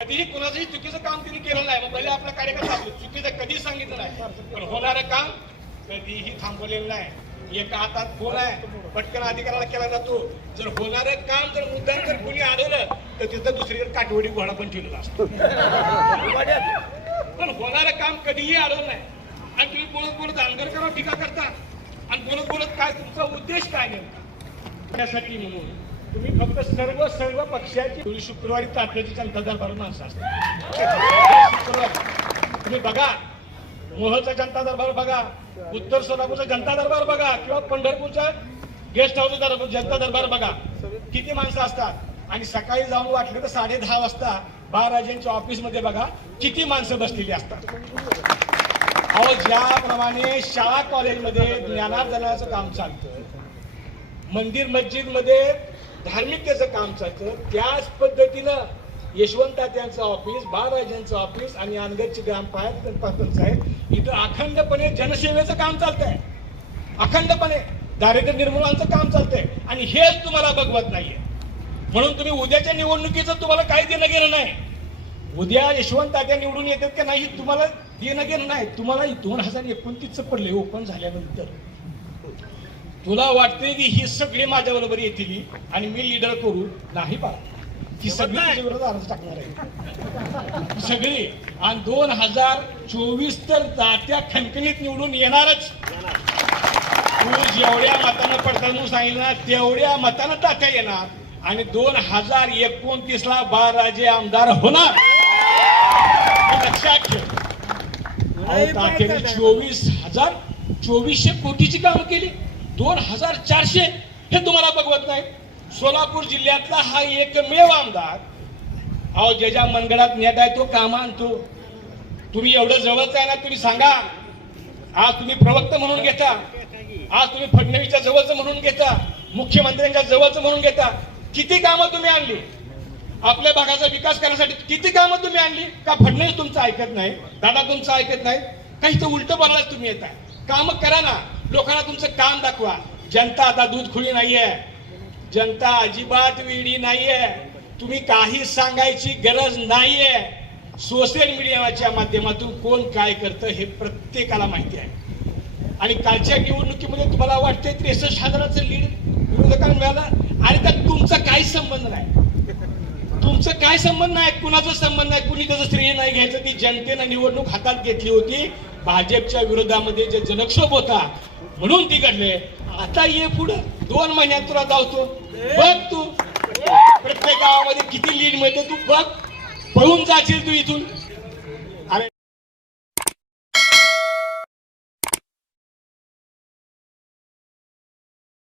कधीही कुणाचंही चुकीचं काम तिने केलं नाही. मग पहिले आपला कार्यकर्ता चुकीचं कधीच सांगितलं नाही. पण होणारं काम कधीही थांबवलेलं नाही. एका हातात फोन आहे. पटकन अधिकाराला केला जातो. जर होणारं काम जर मुद्दाम जर कोणी आढळलं तर तिथं दुसरीकडे काठवडी घोडा पण ठेवलेला असतो. पण होणारं काम कधीही आलं नाही. आणि तुम्ही बोलत बोलत आंदोलकरांवर टीका करता. आणि बोलत बोलत काय तुमचा उद्देश काय नेमका? त्यासाठी म्हणून तुम्ही फक्त सर्व सर्व पक्षाची शुक्रवारी तात्याची जनता दरबार माणसं असतात. तुम्ही बघा मोहळचा जनता दरबार बघा उत्तर सोलापूरचा जनता दरबार बघा किंवा पंढरपूरचा गेस्ट हाऊस दरबार जनता दरबार बघा. किती माणसं असतात? आणि सकाळी जाऊन वाटलं तर साडे दहा वाजता बाळराजेंच्या ऑफिसमध्ये बघा किती माणसं बसलेली असतात. अहो ज्याप्रमाणे शाळा कॉलेजमध्ये ज्ञानार्जनाचं काम चालतं मंदिर मस्जिदमध्ये धार्मिकतेचं काम चालतं. त्याच पद्धतीनं यशवंतात्यांचं ऑफिस बाळराजांचं ऑफिस आणि अनगरची ग्रामपंचायत इथं अखंडपणे जनसेवेचं काम चालतंय. अखंडपणे दारिद्र्य निर्मूलनाचं काम चालतंय. आणि हेच तुम्हाला बघवत नाहीये. म्हणून तुम्ही उद्याच्या निवडणुकीचं तुम्हाला काही देणं घेणं नाही. उद्या यशवंत त्या निवडून येतात का नाही तुम्हाला देणं घेणं नाही. तुम्हाला दोन हजार एकोणतीसचं पडले ओपन झाल्यानंतर. तुला वाटतंय की ही सगळी माझ्या बरोबर येतील आणि मी लीडर करू? नाही पा ही सगळी विरोधात अर्ज टाकणार आहे. सगळी. आणि दोन हजार चोवीस तर तात्या खणखणीत निवडून येणारच. तू जेवढ्या मतानं पडतात म्हणून सांगितलं ना, तेवढ्या मतानं तात्या येणार. आणि दोन हजार एकोणतीस ला बाराजे आमदार होणार. लक्षात ठेव. तात्याने चोवीस हजार चोवीसशे कोटीची कामं केली. दोन हजार चारशे हे तुम्हाला बघवत नाही. सोलापूर जिल्ह्यातला हा एकमेव आमदार. अहो ज्याच्या मनगडात नेत आहे तो काम आणतो तुम्ही एवढं जवळच आहे ना तुम्ही सांगा. आज तुम्ही प्रवक्ता म्हणून घेता. आज तुम्ही फडणवीसच्या जवळचं म्हणून घेता. मुख्यमंत्र्यांच्या जवळचं म्हणून घेता. किती कामं तुम्ही आणली? आपल्या भागाचा विकास करण्यासाठी किती कामं तुम्ही आणली? का फडणवीस तुमचं ऐकत नाही? दादा तुमचं ऐकत नाही? काही तर उलट बोलायला तुम्ही येत आहे काम करा ना. लोकांना तुमचं काम दाखवा. जनता आता दूध खुळी नाहीये. जनता अजिबात विडी नाहीये. तुम्ही काही सांगायची गरज नाहीये. सोशल मीडियाच्या माध्यमातून कोण काय करतं हे प्रत्येकाला माहिती आहे. आणि कालच्या निवडणुकीमध्ये तुम्हाला वाटते त्रेसष्ट हजाराचं लीड विरोधकांना मिळालं आणि त्यात तुमचा काहीच संबंध नाही तुमचं काय संबंध नाही कुणाचा संबंध नाही कुणी त्याचं श्रेय नाही घ्यायचं? ती जनतेनं निवडणूक हातात घेतली होती. भाजपच्या विरोधामध्ये जे जनक्षोभ होता म्हणून ती घडले. आता ये पुढं. दोन महिन्यात तुला धावतो बघ तू. प्रत्येक गावामध्ये किती लीड मिळते तू बघ. पळून जाशील तू इथून.